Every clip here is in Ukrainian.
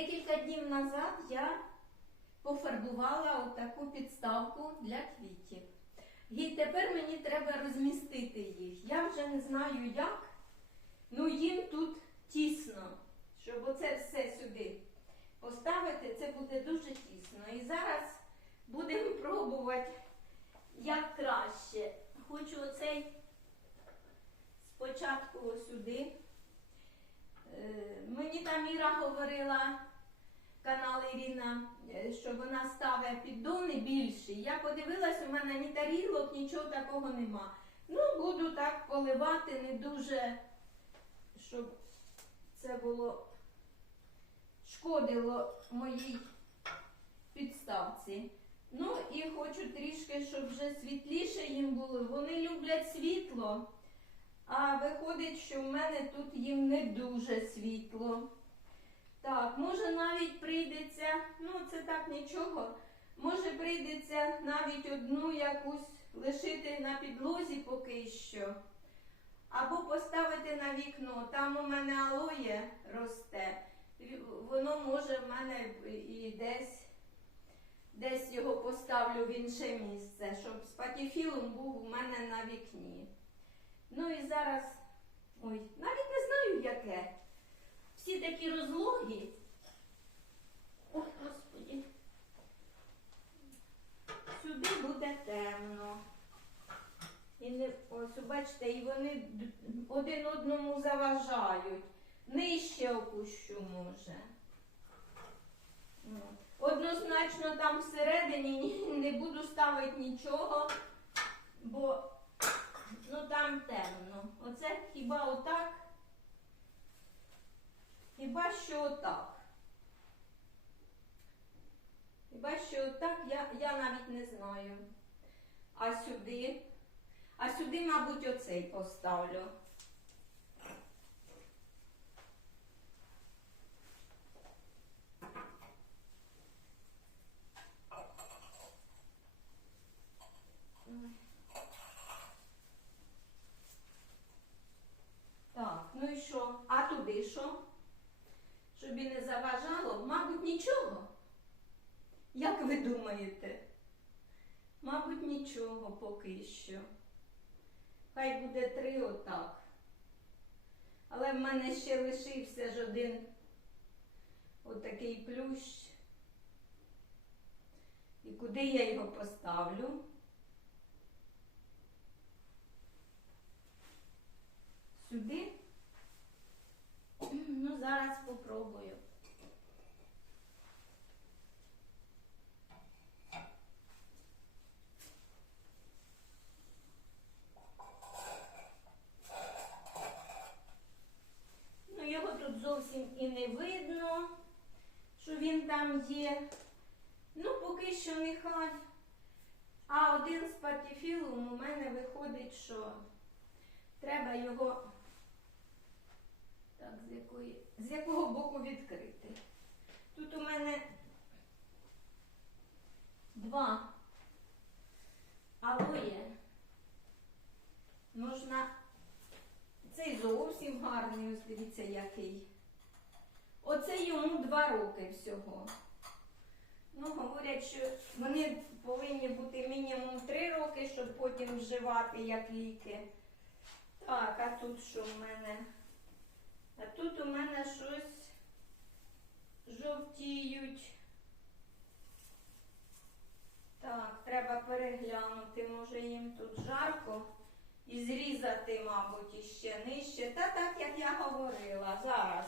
Декілька днів назад я пофарбувала отаку підставку для квітів. І тепер мені треба розмістити їх. Я вже не знаю як. Ну їм тут тісно, щоб оце все сюди поставити, це буде дуже тісно. І зараз будемо пробувати як краще. Хочу оцей спочатку сюди. Е, Мені там Іра говорила, канал Ірина, е, що вона ставить піддони більші. Я подивилась, у мене ні тарілок, нічого такого нема. Ну, буду так поливати, не дуже, щоб це було шкодило моїй підставці. Ну і хочу трішки, щоб вже світліше їм було. Вони люблять світло. А виходить, що в мене тут їм не дуже світло. Так, може навіть прийдеться, ну це так нічого, може прийдеться навіть одну якусь лишити на підлозі поки що. Або поставити на вікно. Там у мене алоє росте. Воно може в мене і десь, десь його поставлю в інше місце, щоб спатіфілум був у мене на вікні. Ну і зараз, ой, навіть не знаю яке. Всі такі розлогі. Ой, господі. Сюди буде темно. І не, ось, бачите, і вони один одному заважають. Нижче опущу, може. Однозначно там всередині не буду ставити нічого, бо Ну там темно. Оце хіба отак? Хіба що отак? Хіба що отак я, я навіть не знаю. А сюди? А сюди, мабуть, оцей поставлю. Так, ну і що? А туди що? Щоб і не заважало? Мабуть, нічого. Як ви думаєте? Мабуть, нічого поки що. Хай буде три отак. Але в мене ще лишився ж один отакий плющ. І куди я його поставлю? Сюди? Ну, зараз попробую. Ну, його тут зовсім і не видно, що він там є. Ну, поки що нехай. А один з патіфілум у мене виходить, що треба його так, з якої, з якого боку відкрити. Тут у мене два алоє. Можна. Цей зовсім гарний, ось дивіться, який. Оце йому два роки всього. Говорять, що вони повинні бути мінімум три роки, щоб потім вживати як ліки. Так, а тут що в мене? А тут у мене щось жовтіють. Так, треба переглянути, може їм тут жарко і зрізати, мабуть, іще нижче. Та так, як я говорила, зараз.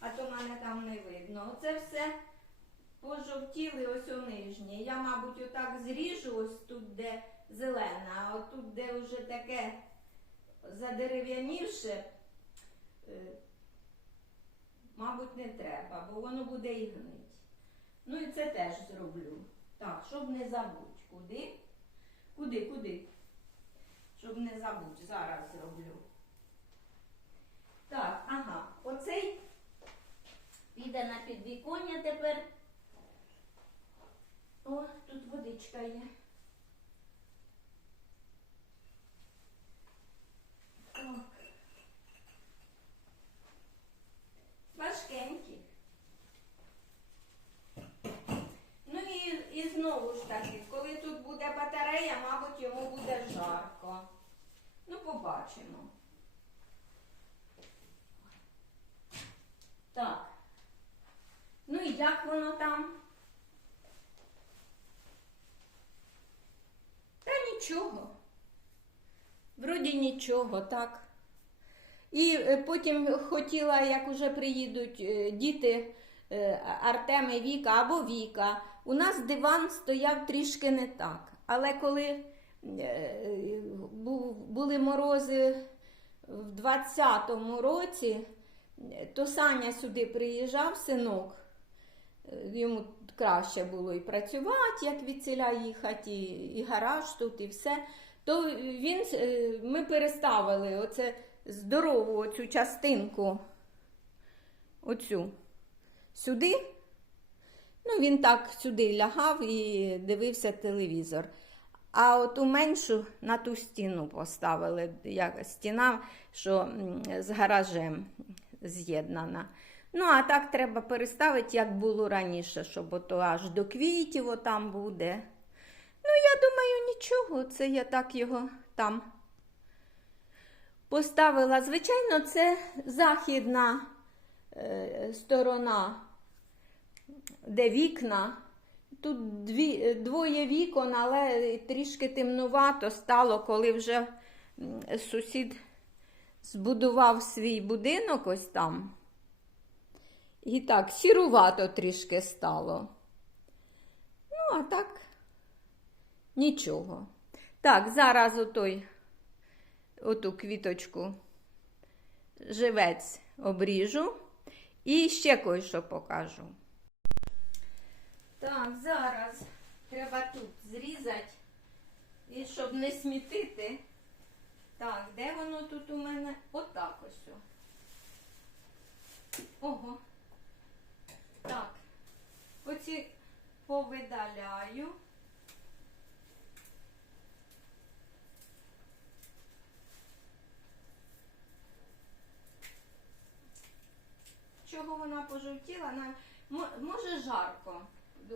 А то мене там не видно. Оце все пожовтіли ось у нижнє. Я, мабуть, отак зріжу ось тут, де зелене, а отут, де вже таке задерев'янівше, е, мабуть, не треба, бо воно буде і гнить. Ну і це теж зроблю. Так, щоб не забудь. Куди? Куди, куди? Щоб не забудь, зараз зроблю. Так, ага, оцей піде на підвіконня тепер. О, тут водичка є. Так. Важкенький. мабуть, йому буде жарко. Ну, побачимо. Так. Ну і як воно там? Та нічого. Вроді нічого, так. І е, потім хотіла, як уже приїдуть е, діти е, Артем і Віка або Віка. У нас диван стояв трішки не так. Але коли були морози в 20-му році, то Саня сюди приїжджав, синок. Е, Йому краще було і працювати, як від ціля їхати, і, і гараж тут, і все. То він, е, ми переставили оце здорову оцю частинку, оцю, сюди. Ну, він так сюди лягав і дивився телевізор. А от меншу на ту стіну поставили, як стіна, що з гаражем з'єднана. Ну, а так треба переставити, як було раніше, щоб ото аж до квітів отам буде. Ну, я думаю, нічого, це я так його там поставила. Звичайно, це західна е, сторона, де вікна. Тут дві, двоє вікон, але трішки темнувато стало, коли вже сусід збудував свій будинок ось там. І так, сірувато трішки стало. Ну, а так, нічого. Так, зараз отой, оту квіточку живець обріжу і ще кое-що покажу. Так, зараз треба тут зрізати, і щоб не смітити. Так, де воно тут у мене? Отак ось. Ого. Так. Оці повидаляю. Чого вона пожовтіла? Може жарко.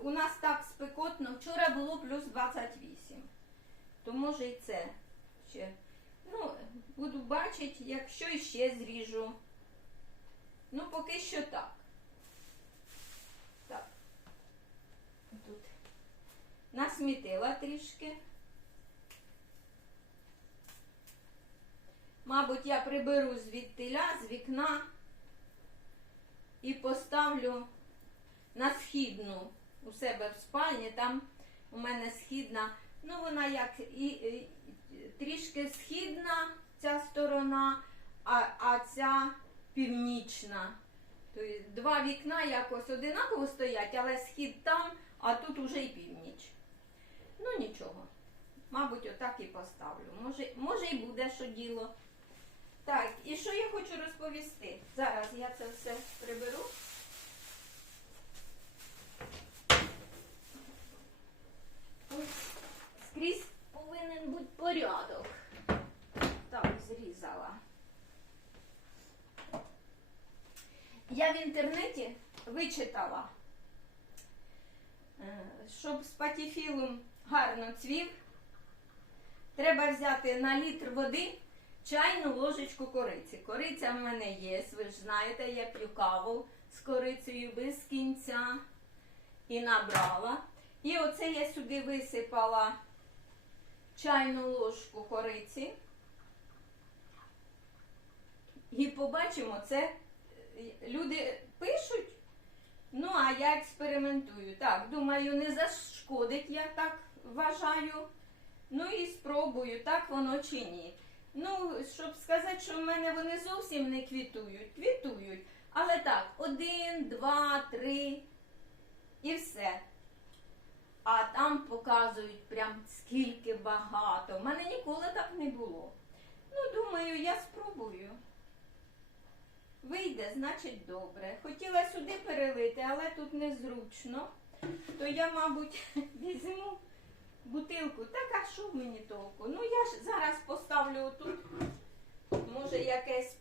У нас так спекотно. Вчора було плюс 28. То може і це ще. Ну, буду бачити, якщо іще зріжу. Ну, поки що так. Тут насмітила трішки. Мабуть, я приберу звідтиля, з вікна і поставлю на східну у себе в спальні. Там у мене східна, ну вона як і, і трішки східна ця сторона, а, а ця північна. Тобто два вікна якось одинаково стоять, але схід там, а тут уже і північ. Мабуть, отак і поставлю. Може, може і буде що діло. Так, і що я хочу розповісти? Зараз я це все приберу. Ось скрізь повинен бути порядок. Так, зрізала. Я в інтернеті вичитала, е, щоб спатіфілум гарно цвів, треба взяти на літр води чайну ложечку кориці. Кориця в мене є, ви ж знаєте, я п'ю каву з корицею без кінця і набрала. І оце я сюди висипала чайну ложку кориці. І побачимо, це е, люди пишуть, ну а я експериментую. Так, думаю, не зашкодить, я так вважаю. Ну і спробую, так воно чи ні. Ну, щоб сказати, що в мене вони зовсім не квітують, квітують. Але так, один, два, три і все. А там показують прям скільки багато. У мене ніколи так не було. Ну, думаю, я спробую. Вийде, значить, добре. Хотіла сюди перелити, але тут незручно. То я, мабуть, візьму бутилку. Так, а що мені толку? Ну, я ж зараз поставлю отут. Може, якесь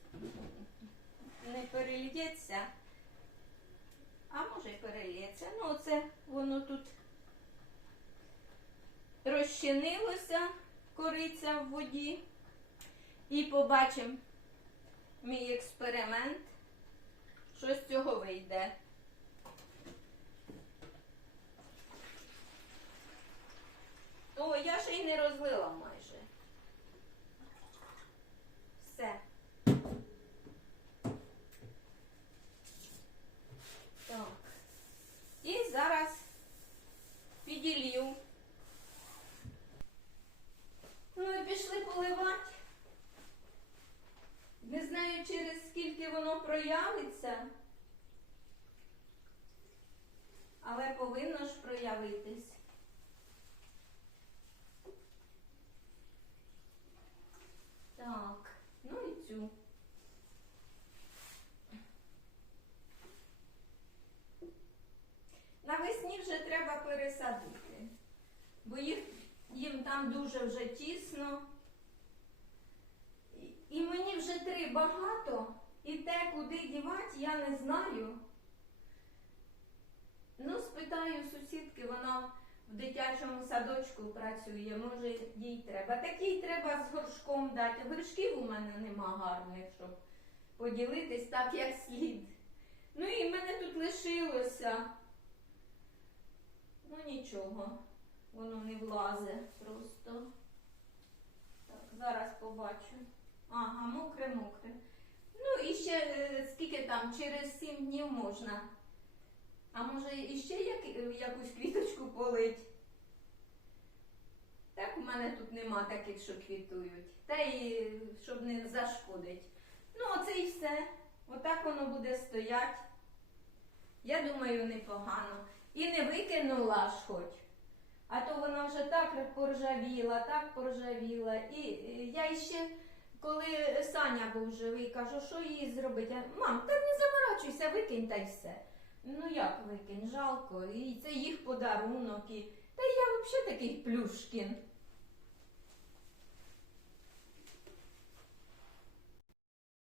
не перельється. А може й перельється. Ну, оце воно тут розчинилося кориця в воді. І побачимо мій експеримент, що з цього вийде. О, я ще й не розлила майже. Все. Так. І зараз піділью. Ну і пішли поливати. Не знаю, через скільки воно проявиться, але повинно ж проявитись. Так, ну і цю. Навесні вже треба пересадити, бо їх, їм там дуже вже тісно. І- мені вже три багато, і те, куди дівати, я не знаю. Ну, спитаю сусідки, вона в дитячому садочку працює, може їй треба. Такий треба з горшком дати. Горшків у мене нема гарних, щоб поділитись так, як слід. Ну і мене тут лишилося. Ну нічого, воно не влазе просто. Так, зараз побачу. Ага, мокре, мокре. Ну і ще е, скільки там, через сім днів можна. А може іще як, якусь квіточку полить? Так у мене тут нема таких, що квітують. Та й щоб не зашкодить. Ну, оце і все. Отак воно буде стоять. Я думаю, непогано. І не викинула ж хоч. А то вона вже так поржавіла, так поржавіла. І е, я ще, коли Саня був живий, кажу, що їй зробити? Мам, та не заморачуйся, викинь та й все. Ну як викинь, жалко. І це їх подарунок. І... Та я взагалі такий плюшкін.